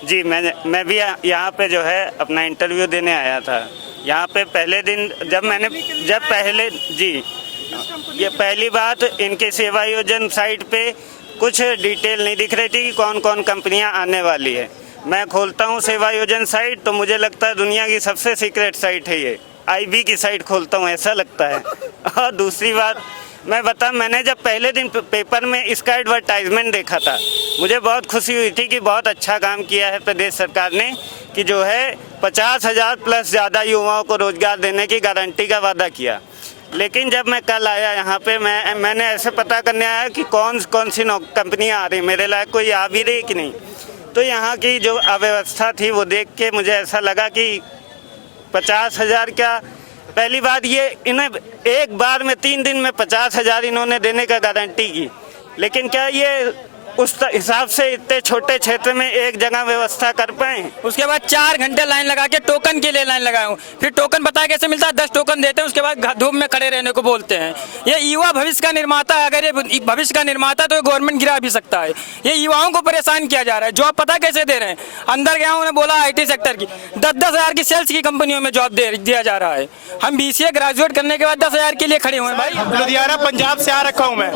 जी, मैं भी यहाँ पे जो है अपना इंटरव्यू देने आया था। यहाँ पे पहले दिन ये पहली बात, इनके सेवा योजन साइट पे कुछ डिटेल नहीं दिख रही थी कि कौन कौन कंपनियाँ आने वाली है। मैं खोलता हूँ सेवा योजन साइट तो मुझे लगता है दुनिया की सबसे सीक्रेट साइट है ये, आईबी की साइट खोलता हूँ ऐसा लगता है। और दूसरी बात मैंने जब पहले दिन पेपर में इसका एडवर्टाइजमेंट देखा था, मुझे बहुत खुशी हुई थी कि बहुत अच्छा काम किया है प्रदेश सरकार ने कि जो है 50,000 प्लस ज़्यादा युवाओं को रोज़गार देने की गारंटी का वादा किया। लेकिन जब मैं कल आया यहाँ पे मैंने ऐसे पता करने आया कि कौन सी कंपनियाँ आ रही, मेरे लायक कोई आ भी रही कि नहीं। तो यहाँ की जो अव्यवस्था थी वो देख के मुझे ऐसा लगा कि 50,000 क्या, पहली बात ये इन्हें एक बार में 3 दिन में 50,000 इन्होंने देने का गारंटी की, लेकिन क्या ये उस हिसाब से इतने छोटे क्षेत्र में एक जगह व्यवस्था कर पाए? उसके बाद 4 घंटे लाइन लगा के टोकन के लिए लाइन लगाया हूँ। फिर टोकन पता है कैसे मिलता है? 10 टोकन देते हैं, उसके बाद धूप में खड़े रहने को बोलते हैं। ये युवा भविष्य का निर्माता है, अगर ये भविष्य का निर्माता तो गवर्नमेंट गिरा भी सकता है। ये युवाओं को परेशान किया जा रहा है। जॉब पता कैसे दे रहे हैं? अंदर गया उन्होंने बोला IT सेक्टर की 10-10 हज़ार की सेल्स की कंपनियों में जॉब दिया जा रहा है। हम BCA ग्रेजुएट करने के बाद 10,000 के लिए खड़े हुए हैं। भाई लुधियाना पंजाब से आ रखा हूँ मैं,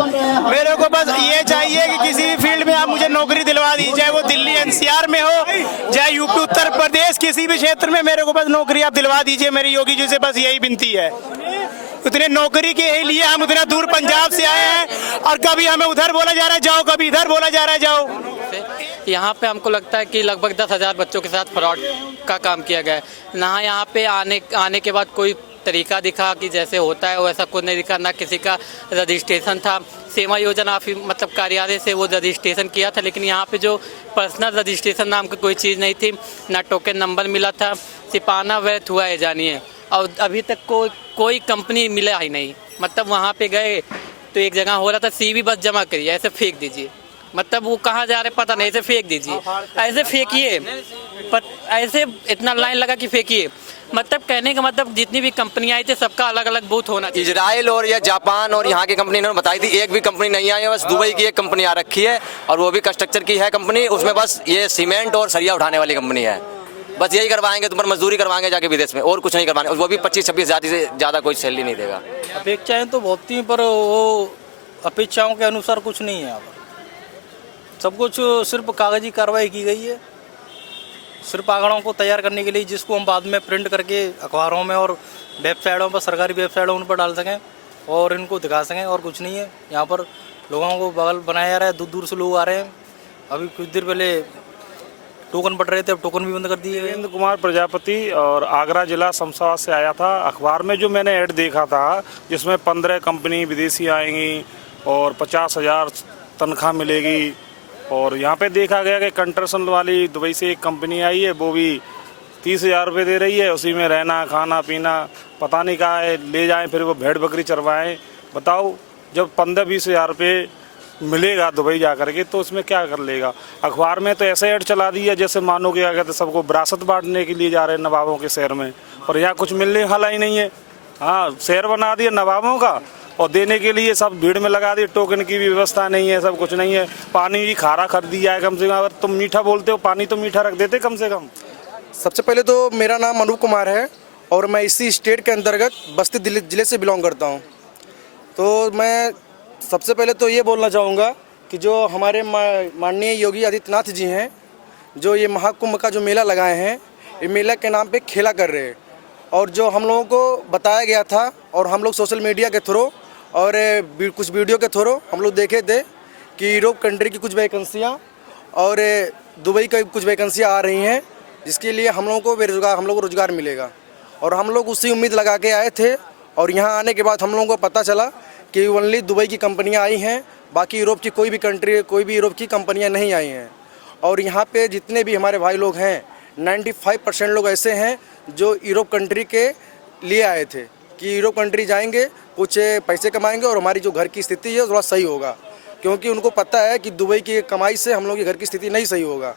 मेरे को बस ये चाहिए कि किसी भी फील्ड में आप मुझे नौकरी दिलवा दी, चाहे वो दिल्ली NCR में हो, चाहे यूपी उत्तर प्रदेश, किसी भी क्षेत्र में मेरे को बस नौकरी आप दिलवा दीजिए। मेरी योगी जी से बस यही विनती है। उतने नौकरी के ही लिए हम उतना दूर पंजाब से आए हैं, और कभी हमें उधर बोला जा रहा है जाओ, कभी इधर बोला जा रहा है जाओ। यहाँ पे हमको लगता है कि लगभग 10,000 बच्चों के साथ फ्रॉड का काम किया गया है। ना यहाँ पे आने के बाद कोई तरीका दिखा कि जैसे होता है वैसा कुछ नहीं दिखा, ना किसी का रजिस्ट्रेशन था। सेवा योजना मतलब कार्यालय से वो रजिस्ट्रेशन किया था, लेकिन यहाँ पे जो पर्सनल रजिस्ट्रेशन नाम की कोई चीज़ नहीं थी, ना टोकन नंबर मिला था। सिपाना व्यर्थ हुआ है जानिए, और अभी तक कोई कंपनी मिला ही नहीं। मतलब वहाँ पे गए तो एक जगह हो रहा था CV बस जमा करिए, ऐसे फेंक दीजिए। मतलब वो कहाँ जा रहे पता नहीं, ऐसे फेंक दीजिए, ऐसे फेंकिए, ऐसे इतना लाइन लगा कि फेंकिए। मतलब कहने का मतलब जितनी भी कंपनियां आई थी सबका अलग अलग बूथ होना चाहिए। इजराइल और या जापान और यहाँ की कंपनी इन्होंने बताई थी, एक भी कंपनी नहीं आई है। बस दुबई की एक कंपनी आ रखी है, और वो भी कंस्ट्रक्चर की है कंपनी। उसमें बस ये सीमेंट और सरिया उठाने वाली कंपनी है। बस यही करवाएंगे, तुम पर मजदूरी करवाएंगे जाके विदेश में, और कुछ नहीं करवाएंगे। वो भी 25-26 हज़ार से ज़्यादा कोई सैलरी नहीं देगा। अपेक्षाएं तो बहुत थी, पर वो अपेक्षाओं के अनुसार कुछ नहीं है। यहाँ पर सब कुछ सिर्फ कागजी कार्रवाई की गई है, सिर्फ आंकड़ों को तैयार करने के लिए, जिसको हम बाद में प्रिंट करके अखबारों में और वेबसाइटों पर, सरकारी वेबसाइटों उन पर डाल सकें और इनको दिखा सकें, और कुछ नहीं है। यहाँ पर लोगों को बगल बनाया जा रहा है, दूर दूर से लोग आ रहे हैं। अभी कुछ देर पहले टोकन पड़ रहे थे, अब टोकन भी बंद कर दिए। वीरेंद्र कुमार प्रजापति, और आगरा जिला शमशाबाद से आया था। अखबार में जो मैंने ऐड देखा था जिसमें 15 कंपनी विदेशी आएंगी और 50,000 तनख्वाह मिलेगी, और यहाँ पे देखा गया कि कंस्ट्रक्शन वाली दुबई से एक कंपनी आई है, वो भी 30,000 रुपये दे रही है। उसी में रहना खाना पीना पता नहीं कहाँ है, ले जाएं फिर वो भेड़ बकरी चरवाएं। बताओ, जब 15-20 हज़ार रुपये मिलेगा दुबई जा करके तो उसमें क्या कर लेगा। अखबार में तो ऐसे ऐड चला दिया जैसे मानो क्या कहते सबको विरासत बांटने के लिए जा रहे हैं नवाबों के शहर में, और यहाँ कुछ मिलने वाला ही नहीं है। हाँ, शहर बना दिया नवाबों का, और देने के लिए सब भीड़ में लगा दिए। टोकन की भी व्यवस्था नहीं है, सब कुछ नहीं है। पानी भी खारा कर दिया है। कम से कम अगर तुम मीठा बोलते हो, पानी तो मीठा रख देते कम से कम। सबसे पहले तो मेरा नाम अनूप कुमार है, और मैं इसी स्टेट के अंतर्गत बस्ती जिले से बिलोंग करता हूँ। तो मैं सबसे पहले तो ये बोलना चाहूँगा कि जो हमारे माननीय योगी आदित्यनाथ जी हैं, जो ये महाकुंभ का जो मेला लगाए हैं, ये मेला के नाम पे खेला कर रहे हैं। और जो हम लोगों को बताया गया था, और हम लोग सोशल मीडिया के थ्रू और कुछ वीडियो के थ्रू हम लोग देखे थे कि यूरोप कंट्री की कुछ वैकेंसियाँ और दुबई की कुछ वैकेंसियाँ आ रही हैं, जिसके लिए हम लोगों को रोज़गार मिलेगा। और हम लोग उसी उम्मीद लगा के आए थे, और यहाँ आने के बाद हम लोगों को पता चला कि ओनली दुबई की कंपनियाँ आई हैं, बाकी यूरोप की कोई भी यूरोप की कंपनियाँ नहीं आई हैं। और यहाँ पे जितने भी हमारे भाई लोग हैं, 95% लोग ऐसे हैं जो यूरोप कंट्री के लिए आए थे कि यूरोप कंट्री जाएंगे, कुछ पैसे कमाएंगे, और हमारी जो घर की स्थिति है थोड़ा सही होगा, क्योंकि उनको पता है कि दुबई की कमाई से हम लोग की घर की स्थिति नहीं सही होगा।